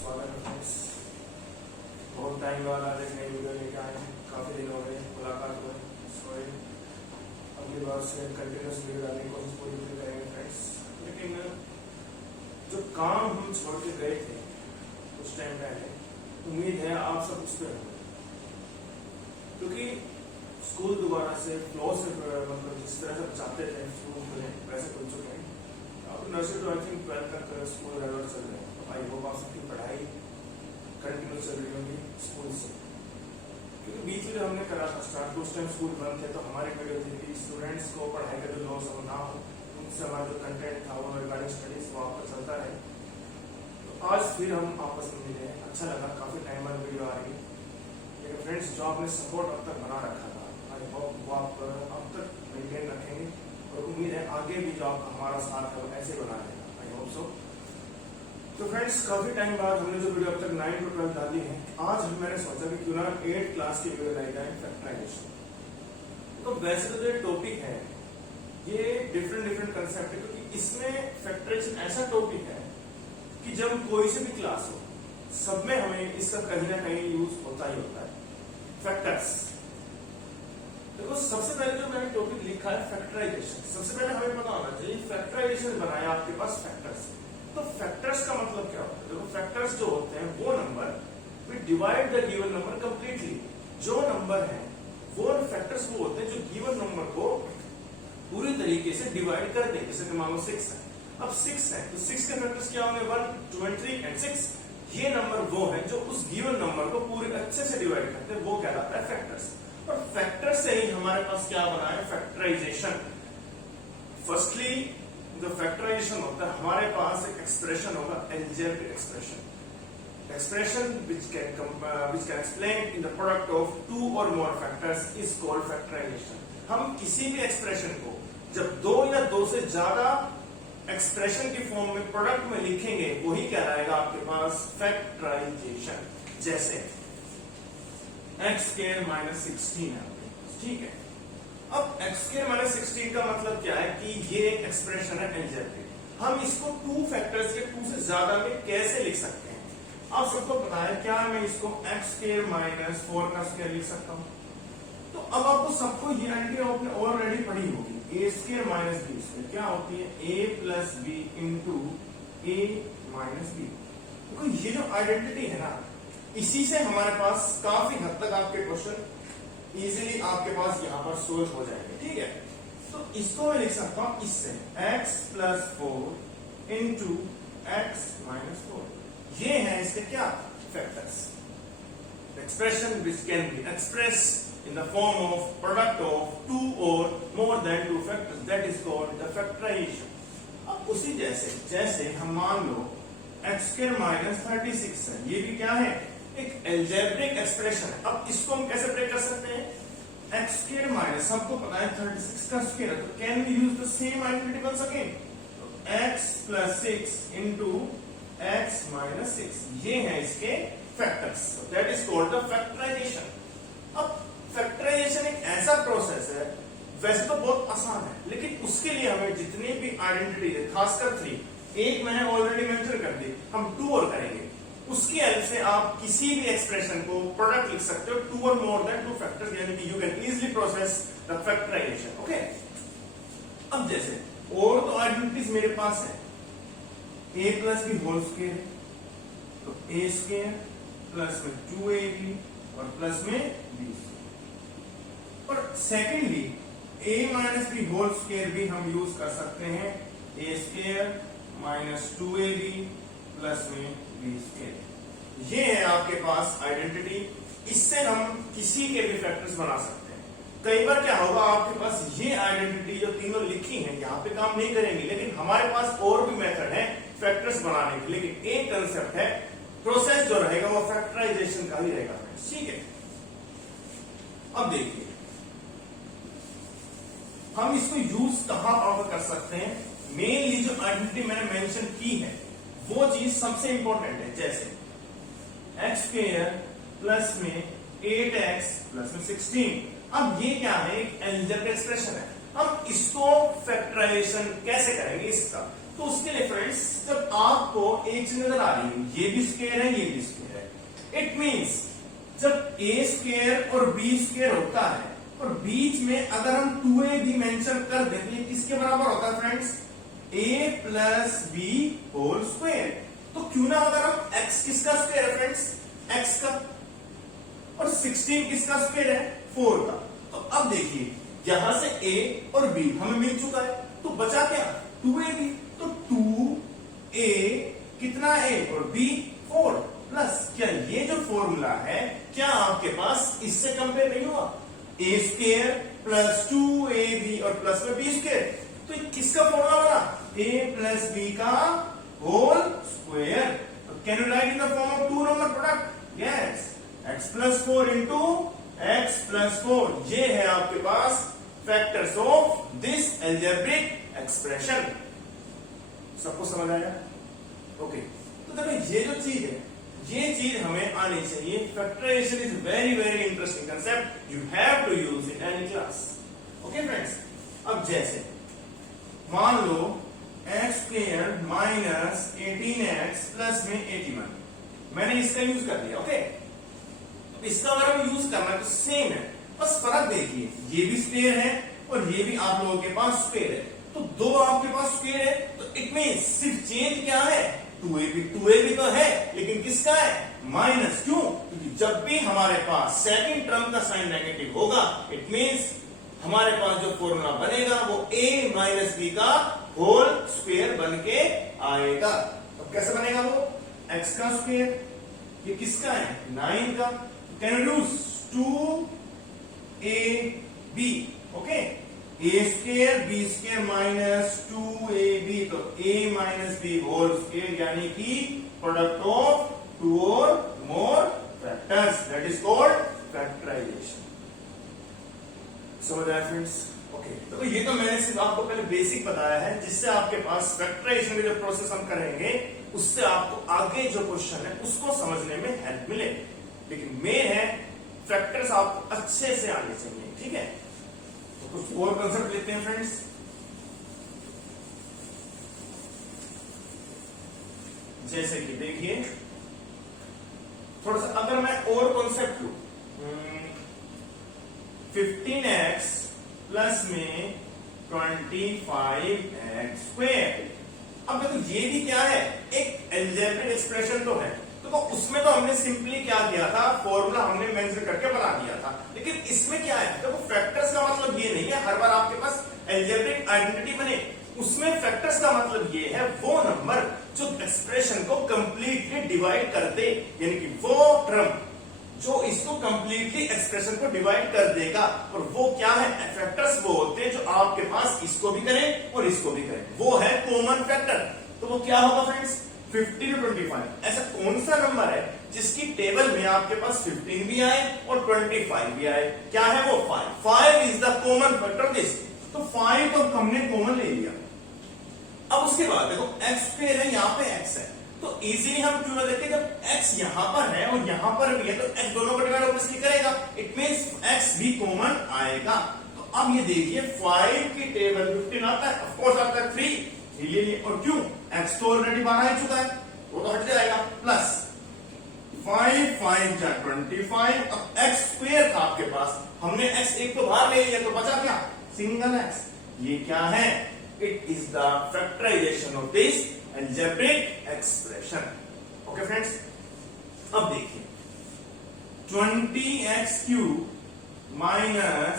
स्वागत है फ्रेंड्स। बहुत टाइम बाद आज एक नई वीडियो लेके आए हैं। काफ़ी दिन हो गए, मुलाकात हुए। सॉरी, अगली बार से कंटिन्यूस वीडियो डालने की कोशिश पूरी करेंगे फ्रेंड्स। लेकिन जो काम हम छोड़ के गए थे कुछ टाइम पहले, उम्मीद है आप सब उस पर होंगे, क्योंकि स्कूल दोबारा से फ्लो से मतलब जिस तरह से चाहते थे स्कूल खुले वैसे खुल चुके हैं। नर्सरी टू आई थिंक 12 तक स्कूल रेगुलर चल रहे हैं। तो आई होप आप सबकी पढ़ाई कंटिन्यू चल रही होगी स्कूल से, क्योंकि बीच में हमने करा था स्टार्ट तो उस टाइम स्कूल बंद थे। तो हमारी वीडियो थी कि स्टूडेंट्स को पढ़ाई का जो लॉस हो ना हो, उनसे हमारा जो कंटेंट था वो रिगार्डिंग स्टडीज वो आपका चलता रहे। तो आज फिर हम आपस में मिले, अच्छा लगा। काफी टाइम बाद वीडियो आ रही है, लेकिन फ्रेंड्स जो आपने सपोर्ट अब तक बना रखा था, आई होप वो आप अब तक मेंटेन रखेंगे और उम्मीद है आगे भी जो आपका हमारा साथ है वो ऐसे बना रहेगा। I hope so. तो फ्रेंड्स काफी टाइम बाद हमने जो वीडियो अब तक 9 to 12 डाली है, आज मैंने सोचा कि क्यों ना 8 क्लास की वीडियो लाई जाए फैक्टराइजेशन। तो वैसे तो जो टॉपिक है ये डिफरेंट कंसेप्ट है, क्योंकि इसमें फैक्टराइजेशन ऐसा टॉपिक है कि जब कोई से भी क्लास हो सब में हमें इसका कहीं ना कहीं यूज होता ही होता है। फैक्टर्स देखो, सबसे पहले जो मैंने टॉपिक लिखा है फैक्टराइजेशन। सबसे पहले हमें पता होना चाहिए फैक्टराइजेशन बनाया आपके पास फैक्टर्स। तो फैक्टर्स का मतलब क्या होता है? देखो, फैक्टर्स जो होते हैं वो number we divide the given number completely. जो नंबर है वो फैक्टर्स वो होते हैं जो गिवन नंबर को पूरी तरीके से डिवाइड कर दें। जैसे मान लो 6 है, अब 6 है तो 6 के फैक्टर्स क्या होंगे? 1, 2 and 3 and 6। ये नंबर वो है जो उस गिवन नंबर को पूरे अच्छे से डिवाइड करते हैं, वो कहलाता है फैक्टर्स। और फैक्टर से ही हमारे पास क्या बना है? फैक्टराइजेशन। फर्स्टली जो फैक्टराइजेशन होता है, हमारे पास एक एक्सप्रेशन होगा, algebraic expression which can explain in the product of 2 or more factors is called factorization। हम किसी भी एक्सप्रेशन को जब 2 या 2 से ज्यादा एक्सप्रेशन की फॉर्म में प्रोडक्ट में लिखेंगे वही कहलाएगा आपके पास फैक्टराइजेशन। जैसे x² - 16 है, ठीक है। अब x² - 16 का मतलब क्या है कि ये एक एक्सप्रेशन है अलजेब्रिक। हम इसको 2 फैक्टर्स के 2 से ज्यादा में कैसे लिख सकते हैं? आप सबको पता है, क्या मैं इसको x² - 4 का स्क्वायर लिख सकता हूं? तो अब आपको सबको ये आइडेंटिटी आपने ऑलरेडी पढ़ी होगी, a² - b² क्या होती है? a + b × a - b। तो ये जो आइडेंटिटी है ना, इसी से हमारे पास काफी हद तक आपके क्वेश्चन इजीली आपके पास यहां पर सोल्व हो जाएंगे, ठीक है। तो इसको मैं लिख सकता हूं इससे x + 4 × x - 4। ये है इसके क्या? Factors. Expression which can be expressed in the form of product of 2 or more than 2 factors, that is called the factorization। अब उसी जैसे हम मान लो x² - 36 है, ये भी क्या है? एक अलजेब्रिक एक्सप्रेशन है। अब इसको हम कैसे ब्रेक कर सकते हैं? x² - सबको पता है 36 का स्क्वायर है, तो can we use the same identity once again? तो x + 6 × x - 6, ये है इसके factors. That is called the factorization. अब फैक्टराइजेशन एक ऐसा प्रोसेस है, वैसे तो बहुत आसान है, लेकिन उसके लिए हमें जितनी भी आइडेंटिटी है, खासकर 3, एक मैंने ऑलरेडी मेंशन कर दी, हम 2 और करेंगे। उसकी हेल्प से आप किसी भी एक्सप्रेशन को प्रोडक्ट लिख सकते हो 2 और मोर देन 2 फैक्टर्स, यानी कि you can easily process the factorization. Okay, अब जैसे और तो आइडेंटिटीज मेरे पास है, a + b होल स्क्वायर है, तो a² प्लस में 2ab और प्लस में b। और secondly a - b whole square भी हम यूज कर सकते हैं, a² - 2ab प्लस में b²। ये है आपके पास आइडेंटिटी। इससे हम किसी के भी फैक्टर्स बना सकते हैं। कई बार क्या होगा, आपके पास ये आइडेंटिटी जो तीनों लिखी हैं यहाँ पे काम नहीं करेंगी, लेकिन हमारे पास और भी मेथड है फैक्टर्स बनाने के। लेकिन एक कंसेप्ट है, प्रोसेस जो रहेगा वो फैक्टराइजेशन का ही रहेगा, ठीक है। अब देखिए हम इसको यूज कहां पर कर सकते हैं। मेनली जो आइडेंटिटी मैंने मेंशन की है वो चीज सबसे इंपॉर्टेंट है। जैसे x² प्लस में 8x प्लस में 16। अब ये क्या है? एक अलजेब्रिक एक्सप्रेशन है। हम इसको फैक्टराइजेशन कैसे करेंगे इसका? तो उसके लिए फ्रेंड्स जब आपको एक चीज नजर आ रही है, ये भी स्क्वायर है, ये भी स्क्वायर है, इट मींस जब ए स्क्वायर और बी स्क्वायर होता है और बीच में अगर हम 2a भी मेंशन कर दें तो ये किसके बराबर होता है friends? a plus B whole square. तो क्यों ना अगर हम x किसका स्क्वायर है फ्रेंड्स? x का, और 16 किसका स्क्वायर है? 4 का। तो अब देखिए यहां से a और b हमें मिल चुका है, तो बचा क्या? 2ab। तो 2a कितना a और b 4 प्लस क्या ये जो फॉर्मूला है क्या आपके पास इससे कंपेयर नहीं हुआ? a स्क्वायर प्लस 2ab और प्लस में b स्क्वायर। तो ये किसका फॉर्मूला बना? a प्लस b का होल स्क्वायर। तो can you write in the form of two number product? Yes, x plus 4 into x plus 4, ये है आपके पास factors of this algebraic expression. सबको समझ आया? ओके, तो देखो ये जो चीज है ये चीज हमें आनी चाहिए। Factorization is very very interesting concept, you have to use in any class. Okay friends, अब जैसे मान लो x स्क्वायर माइनस 18x प्लस में 81, मैंने इसका यूज कर दिया। ओके, अब इसका अगर हम यूज करना है तो सेम है, बस फर्क देखिए ये भी स्क्वायर है और ये भी आप लोगों के पास स्क्वायर है, तो दो आपके पास स्क्वायर है, तो इट मींस सिर्फ चेंज क्या है? 2ab तो है लेकिन किसका है? माइनस। क्यों? क्योंकि जब भी हमारे पास सेकंड टर्म का साइन नेगेटिव होगा इट मींस हमारे पास जो फॉर्मूला बनेगा वो a माइनस बी का होल स्क्वायर बन के आएगा। अब कैसे बनेगा वो? x का स्क्वायर, ये किसका है? 9 का। Can you use 2ab? Okay, a square b square minus 2ab, तो a minus b whole square यानी कि प्रोडक्ट ऑफ टू और more factors, that is called factorization. समझ आया फ्रेंड्स? ओके, तो ये तो मैंने सिर्फ आपको पहले बेसिक बताया है, जिससे आपके पास फैक्टराइजेशन का जो प्रोसेस हम करेंगे उससे आपको आगे जो क्वेश्चन है उसको समझने में हेल्प मिले। लेकिन मेन है फैक्टर्स आपको अच्छे से आने चाहिए। ठीक है, तो कुछ और कंसेप्ट लेते हैं फ्रेंड्स। जैसे कि देखिए थोड़ा सा अगर मैं और कॉन्सेप्ट लू 15x प्लस में 25x स्क्वायर। अब देखो ये भी क्या है? एक अलजेब्रिक एक्सप्रेशन तो है, तो उसमें तो हमने सिंपली क्या किया था? फॉर्मूला हमने मेंशन करके बना दिया था। लेकिन इसमें क्या है? देखो फैक्टर्स का मतलब ये नहीं है हर बार आपके पास अलजेब्रिक आइडेंटिटी बने, उसमें फैक्टर्स का मतलब ये है वो नंबर जो एक्सप्रेशन को कंप्लीटली डिवाइड कर दे, यानी कि वो टर्म जो इसको कंप्लीटली एक्सप्रेशन को डिवाइड कर देगा। और वो क्या है? फैक्टर्स वो होते हैं जो आपके पास इसको भी करें और इसको भी करें, वो है कॉमन फैक्टर। तो वो क्या होगा फ्रेंड्स? 50 to 25। ऐसा कौन सा नंबर है जिसकी टेबल में आपके पास 15 भी आए और 25 भी आए? क्या है वो? 5 is the common factor this. तो 5 तो हमने कॉमन ले लिया। अब उसके बाद देखो x स्क्वायर है, यहाँ पे x है, तो इजीली हम क्यों ना देखें, जब x यहां पर है और यहां पर भी है तो x दोनों को डिवाइड ऑब्वियसली करेगा, इट मींस x भी कॉमन आएगा। तो अब ये देखिए 5 की टेबल 15 आता है, ऑफ कोर्स आता है 3 ले लिए, और क्यों? x तो ऑलरेडी बाहर आ चुका है, वो तो हट जाएगा, प्लस 5 5 जा 25। अब x स्क्वायर था आपके पास, हमने x एक तो बाहर ले लिया, तो बचा क्या? Single x। ये क्या है? It is the factorization of this algebraic expression। Okay friends, अब देखिए 20x cube minus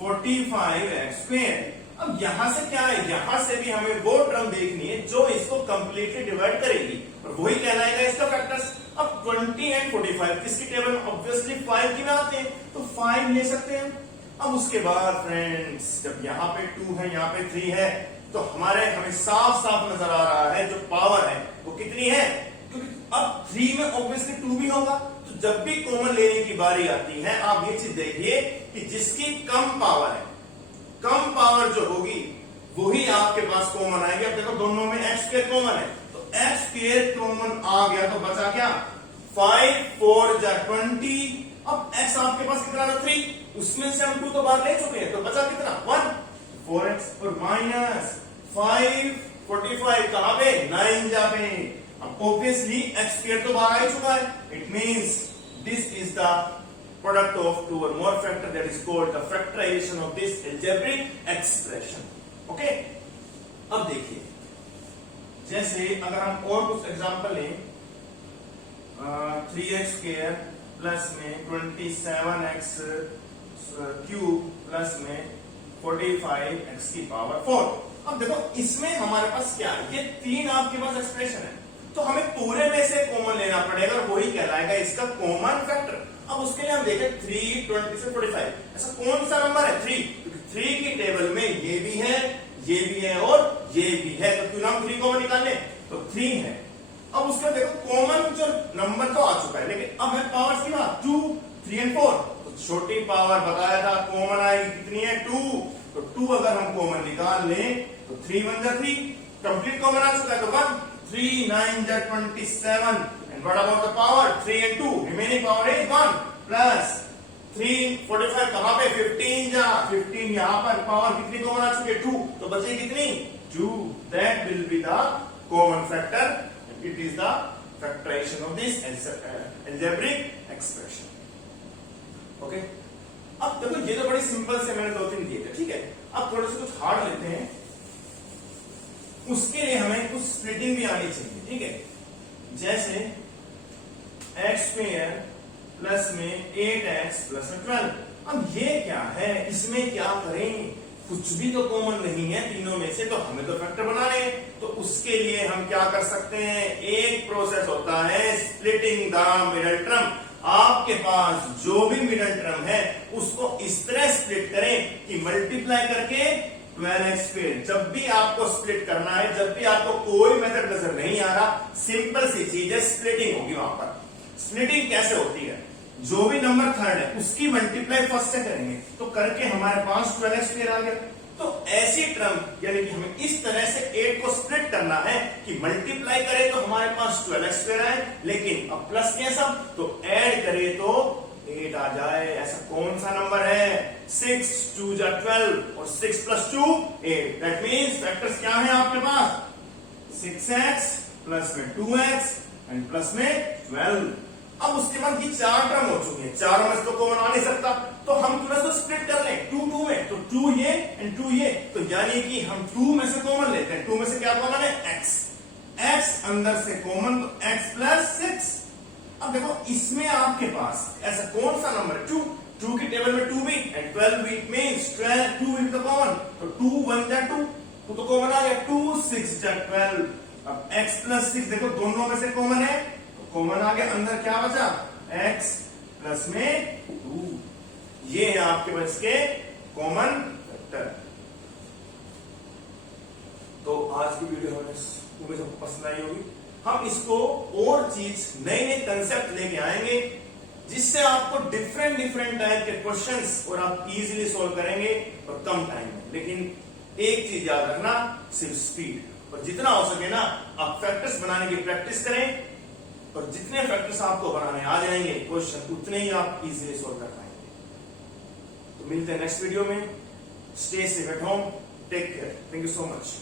45x square. अब यहां से क्या है? यहां से भी हमें वो टर्म देखनी है जो इसको कंप्लीटली डिवाइड करेगी और वही कहलाएगा इसका फैक्टर्स। अब 20 एंड 45 किसकी टेबल में? ऑब्वियसली 5 की में आते हैं, तो 5 ले सकते हैं। अब उसके बाद फ्रेंड्स जब यहाँ पे 2 है, यहाँ पे 3 है, तो हमें साफ साफ नजर आ रहा है जो पावर है वो कितनी है, क्योंकि अब 3 में ऑब्वियसली 2 भी होगा। तो जब भी कॉमन लेने की बारी आती है आप ये चीज देखिए कि जिसकी कम पावर है, कम पावर जो होगी वही आपके पास कॉमन आएगी। अब देखो दोनों में x स्क्वायर कॉमन है, तो x स्क्वायर कॉमन आ गया, तो बचा क्या? 5 4 जा 20। अब x आपके पास कितना था? 3, उसमें से हम 2 तो बाहर ले चुके हैं, तो बचा कितना? 1 4x, और माइनस 5 45 कहां पे 9 जा पे। अब ऑब्वियसली x स्क्वायर तो बाहर आ ही चुका है, it means this is the product of two और more factor, that is called the factorization of this algebraic expression. Okay, अब देखिए जैसे अगर हम और कुछ एग्जांपल लें, 3x स्क्वायर प्लस में 27x क्यूब प्लस में 45x की पावर 4। अब देखो इसमें हमारे पास क्या है, ये तीन आपके पास एक्सप्रेशन है, तो हमें पूरे में से कॉमन लेना पड़ेगा और वही कहलाएगा इसका कॉमन फैक्टर। अब उसके लिए हम देखें 3, 20 से 45, ऐसा कौन सा नंबर है 3, क्योंकि 3 की टेबल में ये भी है, ये भी है और ये भी है, तो क्यों ना हम 3 कॉमन निकालें, तो 3 है। अब उसका देखो कॉमन जो नंबर तो आ चुका है, लेकिन अब है पावर्स की बात, 2, 3 और 4, तो छोटी पावर बताया था कॉमन आएगी कितनी है 2, तो 2 अगर हम कॉमन निकाल लें तो 3 1 जा 3, कंप्लीट कॉमन आ चुका है, तो 1, 3 9 जा 27, and what about the power 3 and 2, remaining power is 1 plus 3 45 कहां पे 15 जा 15, यहां पर पावर कितनी कॉमन आ चुकी है 2, तो बचे कितनी 2, that will be the common factor, it is the factorization of this algebraic expression। Okay, अब देखो ये तो बड़ी सिंपल से मैंने 2-3 दिए थे, ठीक है। अब थोड़े से कुछ हार्ड लेते हैं, उसके लिए हमें कुछ स्प्लिटिंग भी आनी चाहिए, ठीक है। जैसे x स्क्वायर प्लस में 8x प्लस में 12, अब ये क्या है, इसमें क्या करें, कुछ भी तो कॉमन नहीं है तीनों में से, तो हमें तो फैक्टर बनाने हैं, तो उसके लिए हम क्या कर सकते हैं, एक प्रोसेस होता है स्प्लिटिंग द मिडल टर्म। आपके पास जो भी मिडल टर्म है उसको इस तरह स्प्लिट करें कि मल्टीप्लाई करके 12x स्क्वायर, जब भी आपको स्प्लिट करना है, जब भी आपको कोई मेथड नजर नहीं आ रहा, सिंपल सी चीज है स्प्लिटिंग होगी। वहां पर स्प्लिटिंग कैसे होती है, जो भी नंबर थर्ड है उसकी मल्टीप्लाई फर्स्ट से करेंगे, तो करके हमारे पास 12x स्क्वायर आ गया। तो ऐसी टर्म यानी कि हमें इस तरह से 8 को स्प्लिट करना है कि मल्टीप्लाई करें तो हमारे पास 12x स्क्वायर आए, लेकिन अब प्लस के सब तो ऐड करें तो 8 आ जाए। ऐसा कौन सा नंबर है, 6 2 जा 12 और 6 प्लस 2 8, दैट मींस फैक्टर्स क्या है आपके पास 6x प्लस में 2x एंड प्लस में 12। अब उसके बाद ये 4 टर्म हो चुकी है, चारों में से तो कॉमन आ नहीं सकता, तो हम थोड़ा सा स्प्लिट कर लें 2 2 में, तो 2 ये एंड 2 ये, तो यानी कि हम 2 में से कॉमन लेते हैं, 2 में से क्या कॉमन है x, x अंदर से कॉमन तो x प्लस 6। अब देखो इसमें आपके पास ऐसा कौन सा नंबर है 2, 2 की टेबल में 2 भी एंड 12 भी, it means 12 2 will be common, तो 2 1 जा 2, तो कॉमन आ गया 2 6 जा 12। अब x प्लस 6 देखो दोनों में से कॉमन है, कॉमन आ गया, अंदर क्या बचा x प्लस में 2, ये है आपके पास के कॉमन फैक्टर। तो आज की वीडियो हमें उम्मीद सबको पसंद आई होगी। हम इसको और चीज नए नए कंसेप्ट लेके आएंगे जिससे आपको डिफरेंट डिफरेंट टाइप के क्वेश्चंस और आप इजीली सॉल्व करेंगे और कम टाइम में। लेकिन एक चीज याद रखना, सिर्फ स्पीड, और जितना हो सके ना आप फैक्टर्स बनाने की प्रैक्टिस करें, और जितने फैक्टर्स आपको बनाने आ जाएंगे क्वेश्चन उतने ही आप इजीली सॉल्व कर पाएंगे। तो मिलते हैं नेक्स्ट वीडियो में। Stay safe at home, take care, thank you so much.